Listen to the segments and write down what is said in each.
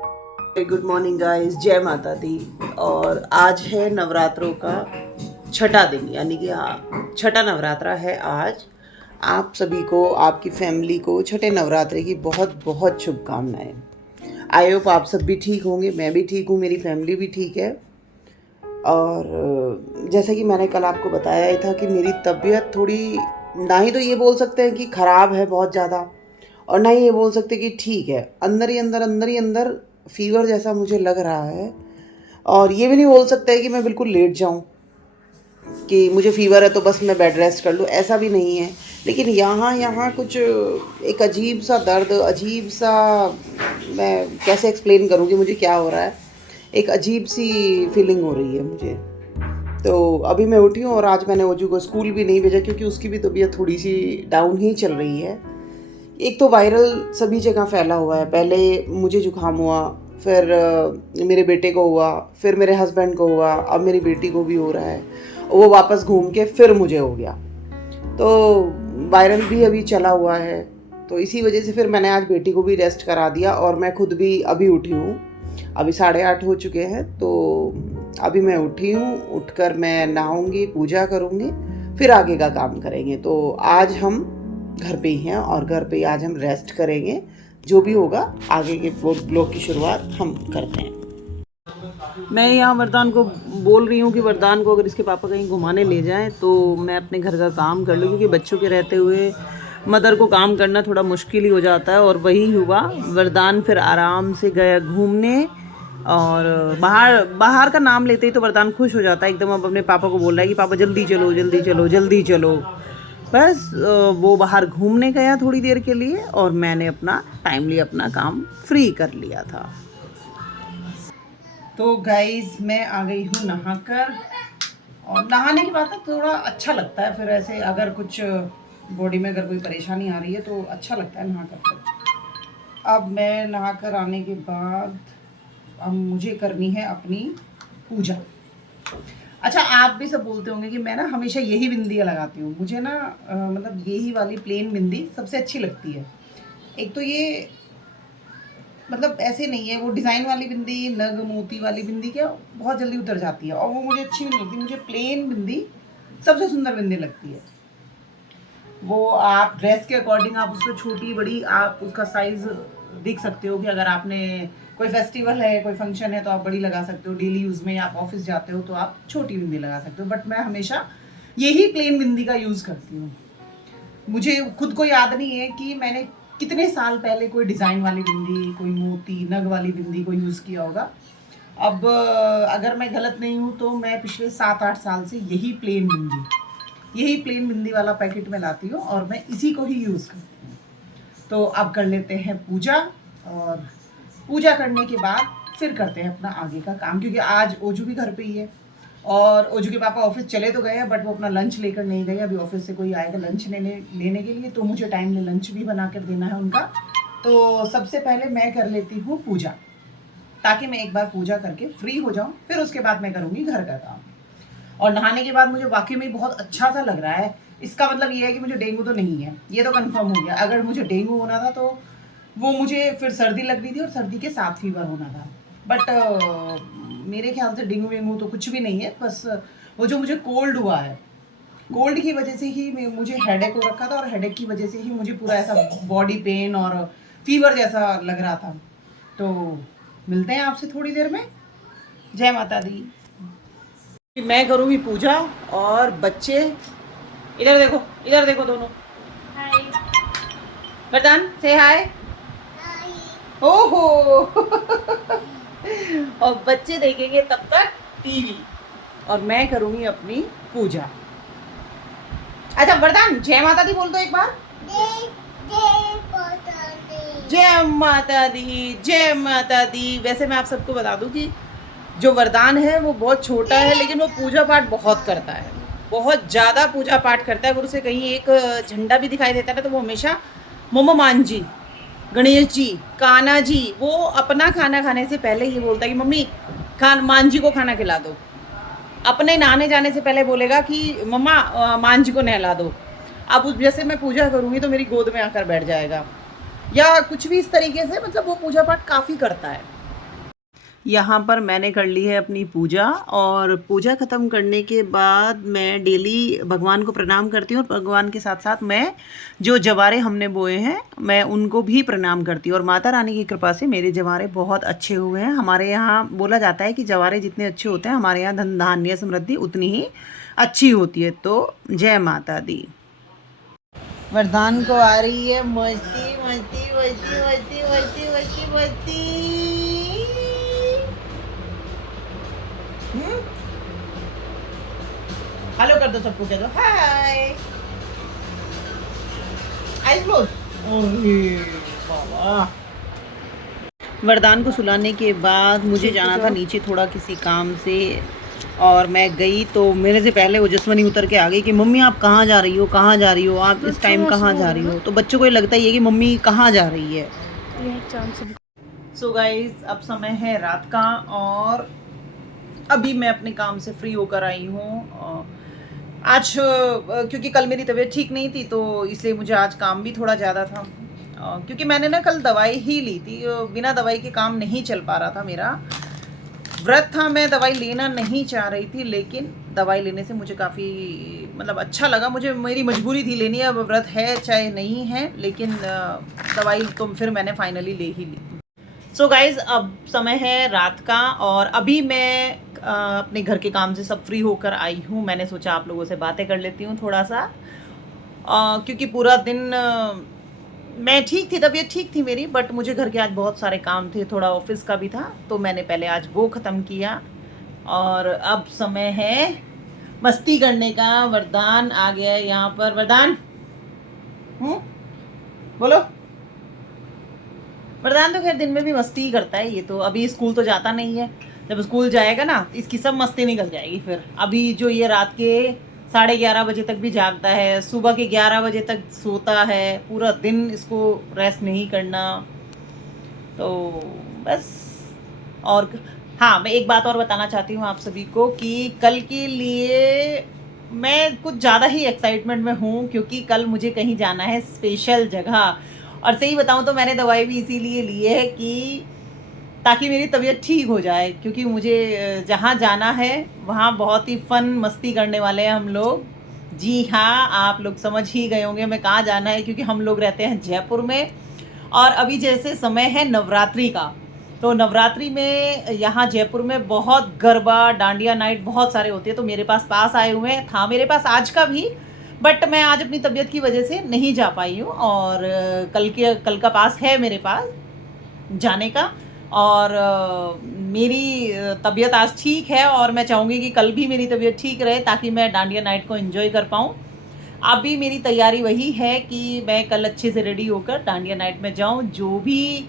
Good morning guys, जय माता दी। और आज है नवरात्रों का छठा दिन, यानी कि छठा नवरात्रा है आज। आप सभी को, आपकी फैमिली को छठे नवरात्रे की बहुत बहुत शुभकामनाएं। आई होप आप सब भी ठीक होंगे, मैं भी ठीक हूँ, मेरी फैमिली भी ठीक है। और जैसा कि मैंने कल आपको बताया ही था कि मेरी तबीयत थोड़ी, ना ही तो ये बोल सकते हैं कि ख़राब है बहुत ज़्यादा, और ना ही ये बोल सकते कि ठीक है। अंदर ही अंदर फीवर जैसा मुझे लग रहा है। और ये भी नहीं बोल सकते कि मैं बिल्कुल लेट जाऊं, कि मुझे फीवर है तो बस मैं बेड रेस्ट कर लूं, ऐसा भी नहीं है। लेकिन यहाँ यहाँ कुछ एक अजीब सा दर्द, अजीब सा, मैं कैसे एक्सप्लेन करूँ कि मुझे क्या हो रहा है। एक अजीब सी फीलिंग हो रही है मुझे। तो अभी मैं उठी हूँ और आज मैंने ओजू को स्कूल भी नहीं भेजा, क्योंकि उसकी भी तबीयत थोड़ी सी डाउन ही चल रही है। एक तो वायरल सभी जगह फैला हुआ है। पहले मुझे जुकाम हुआ, फिर मेरे बेटे को हुआ, फिर मेरे हस्बैंड को हुआ, अब मेरी बेटी को भी हो रहा है। वो वापस घूम के फिर मुझे हो गया। तो वायरल भी अभी चला हुआ है। तो इसी वजह से फिर मैंने आज बेटी को भी रेस्ट करा दिया और मैं खुद भी अभी उठी हूँ। अभी 8:30 हो चुके हैं। तो अभी मैं उठी हूँ, उठकर मैं नहाऊंगी, पूजा करूँगी, फिर आगे का काम करेंगे। तो आज हम घर पे ही हैं और घर पे ही आज हम रेस्ट करेंगे। जो भी होगा आगे के ब्लॉग की शुरुआत हम करते हैं। मैं यहाँ वरदान को बोल रही हूँ कि वरदान को अगर इसके पापा कहीं घुमाने ले जाएं तो मैं अपने घर का काम कर लूँ, क्योंकि बच्चों के रहते हुए मदर को काम करना थोड़ा मुश्किल ही हो जाता है। और वही हुआ, वरदान फिर आराम से गया घूमने। और बाहर बाहर का नाम लेते ही तो वरदान खुश हो जाता है एकदम। अब अपने पापा को बोल रहा है कि पापा जल्दी चलो जल्दी चलो जल्दी चलो। बस वो बाहर घूमने गया थोड़ी देर के लिए और मैंने अपना टाइमली अपना काम फ्री कर लिया था। तो गाइस मैं आ गई हूँ नहाकर। और नहाने के बाद ना थोड़ा अच्छा लगता है फिर, ऐसे अगर कुछ बॉडी में अगर कोई परेशानी आ रही है तो अच्छा लगता है नहाकर। फिर अब मैं नहाकर आने के बाद अब मुझे करनी है अपनी पूजा। अच्छा, आप भी सब बोलते होंगे कि मैं ना हमेशा यही बिंदियाँ लगाती हूँ। मुझे ना मतलब यही वाली प्लेन बिंदी सबसे अच्छी लगती है। एक तो ये मतलब ऐसे नहीं है, वो डिज़ाइन वाली बिंदी, नग मोती वाली बिंदी क्या बहुत जल्दी उतर जाती है और वो मुझे अच्छी नहीं लगती। मुझे प्लेन बिंदी सबसे सुंदर बिंदी लगती है। वो आप ड्रेस के अकॉर्डिंग आप उसको छोटी बड़ी आप उसका साइज़ देख सकते हो कि अगर आपने कोई फेस्टिवल है, कोई फंक्शन है तो आप बड़ी लगा सकते हो। डेली यूज़ में आप ऑफिस जाते हो तो आप छोटी बिंदी लगा सकते हो। बट मैं हमेशा यही प्लेन बिंदी का यूज़ करती हूँ। मुझे खुद को याद नहीं है कि मैंने कितने साल पहले कोई डिज़ाइन वाली बिंदी, कोई मोती नग वाली बिंदी को यूज़ किया होगा। अब अगर मैं गलत नहीं हूँ तो मैं पिछले 7-8 साल से यही प्लेन बिंदी वाला पैकेट में लाती हूँ और मैं इसी को ही यूज़ करती हूँ। तो अब कर लेते हैं पूजा, और पूजा करने के बाद फिर करते हैं अपना आगे का काम, क्योंकि आज ओजू भी घर पे ही है। और ओजू के पापा ऑफिस चले तो गए हैं बट वो अपना लंच लेकर नहीं गए। अभी ऑफिस से कोई आएगा लंच लेने के लिए, तो मुझे टाइम में लंच भी बना कर देना है उनका। तो सबसे पहले मैं कर लेती हूँ पूजा, ताकि मैं एक बार पूजा करके फ्री हो जाऊँ, फिर उसके बाद मैं करूँगी घर का काम। और नहाने के बाद मुझे वाकई में बहुत अच्छा सा लग रहा है। इसका मतलब ये है कि मुझे डेंगू तो नहीं है, ये तो कंफर्म हो गया। अगर मुझे डेंगू होना था तो वो मुझे फिर सर्दी लग रही थी और सर्दी के साथ फीवर होना था। बट मेरे ख्याल से डेंगू वेंगू तो कुछ भी नहीं है। बस वो जो मुझे कोल्ड हुआ है, कोल्ड की वजह से ही मुझे हेडेक हो रखा था, और हेडेक की वजह से ही मुझे पूरा ऐसा बॉडी पेन और फीवर जैसा लग रहा था। तो मिलते हैं आपसे थोड़ी देर में। जय माता दी। मैं करूँगी पूजा और बच्चे इधर देखो दोनों। हाय वरदान, से हाय। ओहो और बच्चे देखेंगे तब तक टीवी और मैं करूँगी अपनी पूजा। अच्छा वरदान, जय माता दी बोल दो एक बार। जय माता दी, जय माता दी। वैसे मैं आप सबको बता दूं कि जो वरदान है वो बहुत छोटा है, लेकिन वो पूजा पाठ बहुत करता है, बहुत ज़्यादा पूजा पाठ करता है। अगर उसे कहीं एक झंडा भी दिखाई देता है तो वो हमेशा हनुमान जी, गणेश जी, कान्हा जी, वो अपना खाना खाने से पहले ये बोलता है कि मम्मी मान जी को खाना खिला दो। अपने नहाने जाने से पहले बोलेगा कि मम्मा मान जी को नहला दो। अब उस जैसे मैं पूजा करूँगी तो मेरी गोद में आकर बैठ जाएगा, या कुछ भी इस तरीके से। मतलब वो पूजा पाठ काफ़ी करता है। यहाँ पर मैंने कर ली है अपनी पूजा, और पूजा ख़त्म करने के बाद मैं डेली भगवान को प्रणाम करती हूँ, और भगवान के साथ साथ मैं जो जवारे हमने बोए हैं मैं उनको भी प्रणाम करती हूँ। और माता रानी की कृपा से मेरे जवारे बहुत अच्छे हुए हैं। हमारे यहाँ बोला जाता है कि जवारे जितने अच्छे होते हैं हमारे यहाँ धन धान्य समृद्धि उतनी ही अच्छी होती है। तो जय माता दी। वरदान को आ रही है मस्ती मस्ती मस्ती मस्ती मस्ती मस्ती मस्ती। हेलो कर दो सबको, कह दो हाय। Eyes close. वरदान को सुलाने के बाद मुझे जाना था नीचे थोड़ा किसी काम से, और मैं गई तो मेरे से पहले ओजस्वनी उतर के आ गई कि मम्मी आप कहाँ जा रही हो, कहाँ जा रही हो, आप इस टाइम कहाँ जा रही हो। तो बच्चों को ये लगता ही है कि मम्मी कहाँ जा रही है। सो गाइज अब समय है रात का, और अभी मैं अपने काम से फ्री होकर आई हूँ। आज क्योंकि कल मेरी तबीयत ठीक नहीं थी तो इसलिए मुझे आज काम भी थोड़ा ज़्यादा था, क्योंकि मैंने ना कल दवाई ही ली थी। बिना दवाई के काम नहीं चल पा रहा था, मेरा व्रत था। मैं दवाई लेना नहीं चाह रही थी, लेकिन दवाई लेने से मुझे काफ़ी मतलब अच्छा लगा। मुझे मेरी मजबूरी थी लेनी, अब व्रत है चाहे नहीं है, लेकिन दवाई तो फिर मैंने फाइनली ले ही ली। सो गाइज़ अब समय है रात का, और अभी मैं अपने घर के काम से सब फ्री होकर आई हूँ। मैंने सोचा आप लोगों से बातें कर लेती हूँ थोड़ा सा, क्योंकि पूरा दिन मैं ठीक थी, तबीयत ठीक थी मेरी, बट मुझे घर के आज बहुत सारे काम थे, थोड़ा ऑफिस का भी था, तो मैंने पहले आज वो ख़त्म किया। और अब समय है मस्ती करने का। वरदान आ गया है यहाँ पर। वरदान बोलो। वरदान तो खैर दिन में भी मस्ती ही करता है, ये तो अभी स्कूल तो जाता नहीं है। जब स्कूल जाएगा ना इसकी सब मस्ती निकल जाएगी फिर। अभी जो ये रात के 11:30 बजे तक भी जागता है, सुबह के 11 बजे तक सोता है, पूरा दिन इसको रेस्ट नहीं करना। तो बस। और हाँ, मैं एक बात और बताना चाहती हूँ आप सभी को कि कल के लिए मैं कुछ ज़्यादा ही एक्साइटमेंट में हूँ, क्योंकि कल मुझे कहीं जाना है स्पेशल जगह। और सही बताऊँ तो मैंने दवाई भी इसीलिए ली है कि ताकि मेरी तबीयत ठीक हो जाए, क्योंकि मुझे जहाँ जाना है वहाँ बहुत ही फन मस्ती करने वाले हैं हम लोग। जी हाँ, आप लोग समझ ही गए होंगे मैं कहाँ जाना है, क्योंकि हम लोग रहते हैं जयपुर में, और अभी जैसे समय है नवरात्रि का, तो नवरात्रि में यहाँ जयपुर में बहुत गरबा डांडिया नाइट बहुत सारे होते हैं। तो मेरे पास आए हुए हैं, था मेरे पास आज का भी, बट मैं आज अपनी तबीयत की वजह से नहीं जा पाई हूँ, और कल का पास है मेरे पास जाने का। और मेरी तबीयत आज ठीक है, और मैं चाहूँगी कि कल भी मेरी तबीयत ठीक रहे ताकि मैं डांडिया नाइट को एंजॉय कर पाऊँ। अभी मेरी तैयारी वही है कि मैं कल अच्छे से रेडी होकर डांडिया नाइट में जाऊँ। जो भी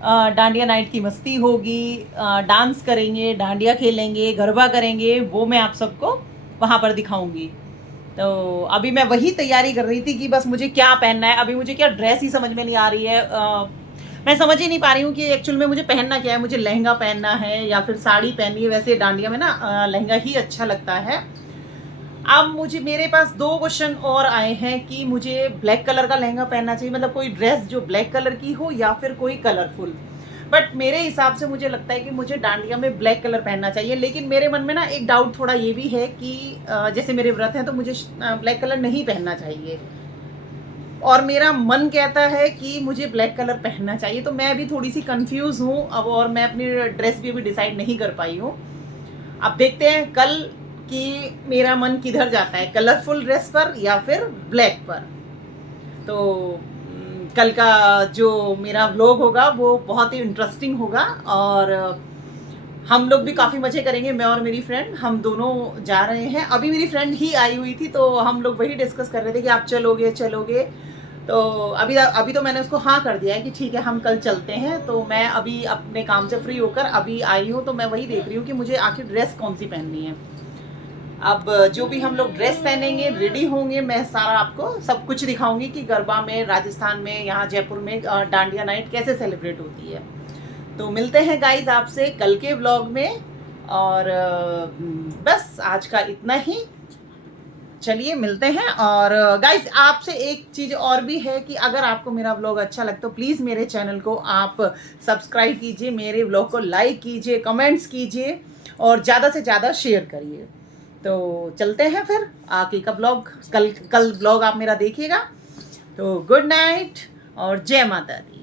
डांडिया नाइट की मस्ती होगी, डांस करेंगे, डांडिया खेलेंगे, गरबा करेंगे, वो मैं आप सबको वहाँ पर दिखाऊंगी। तो अभी मैं वही तैयारी कर रही थी कि बस मुझे क्या पहनना है। अभी मुझे क्या ड्रेस ही समझ में नहीं आ रही है। मैं समझ ही नहीं पा रही हूँ कि एक्चुअल में मुझे पहनना क्या है। मुझे लहंगा पहनना है या फिर साड़ी पहननी है। वैसे डांडिया में ना लहंगा ही अच्छा लगता है। अब मुझे मेरे पास 2 क्वेश्चन और आए हैं कि मुझे ब्लैक कलर का लहंगा पहनना चाहिए, मतलब कोई ड्रेस जो ब्लैक कलर की हो, या फिर कोई कलरफुल। बट मेरे हिसाब से मुझे लगता है कि मुझे डांडिया में ब्लैक कलर पहनना चाहिए। लेकिन मेरे मन में ना एक डाउट थोड़ा ये भी है कि जैसे मेरे व्रत हैं तो मुझे ब्लैक कलर नहीं पहनना चाहिए, और मेरा मन कहता है कि मुझे ब्लैक कलर पहनना चाहिए। तो मैं अभी थोड़ी सी कंफ्यूज हूँ अब, और मैं अपनी ड्रेस भी अभी डिसाइड नहीं कर पाई हूँ। अब देखते हैं कल कि मेरा मन किधर जाता है, कलरफुल ड्रेस पर या फिर ब्लैक पर। तो कल का जो मेरा व्लॉग होगा वो बहुत ही इंटरेस्टिंग होगा, और हम लोग भी काफ़ी मज़े करेंगे। मैं और मेरी फ्रेंड हम दोनों जा रहे हैं। अभी मेरी फ्रेंड ही आई हुई थी तो हम लोग वही डिस्कस कर रहे थे कि आप चलोगे। तो अभी तो मैंने उसको हाँ कर दिया है कि ठीक है हम कल चलते हैं। तो मैं अभी अपने काम से फ्री होकर अभी आई हूँ, तो मैं वही देख रही हूँ कि मुझे आखिर ड्रेस कौन सी पहननी है। अब जो भी हम लोग ड्रेस पहनेंगे, रेडी होंगे, मैं सारा आपको सब कुछ दिखाऊंगी कि गरबा में, राजस्थान में, यहाँ जयपुर में डांडिया नाइट कैसे सेलिब्रेट होती है। तो मिलते हैं गाइज आपसे कल के व्लॉग में, और बस आज का इतना ही। चलिए मिलते हैं। और गाइस आपसे एक चीज़ और भी है कि अगर आपको मेरा व्लॉग अच्छा लगता तो प्लीज़ मेरे चैनल को आप सब्सक्राइब कीजिए, मेरे व्लॉग को लाइक कीजिए, कमेंट्स कीजिए और ज़्यादा से ज़्यादा शेयर करिए। तो चलते हैं फिर आगे का ब्लॉग, कल व्लॉग आप मेरा देखिएगा। तो गुड नाइट और जय माता दी।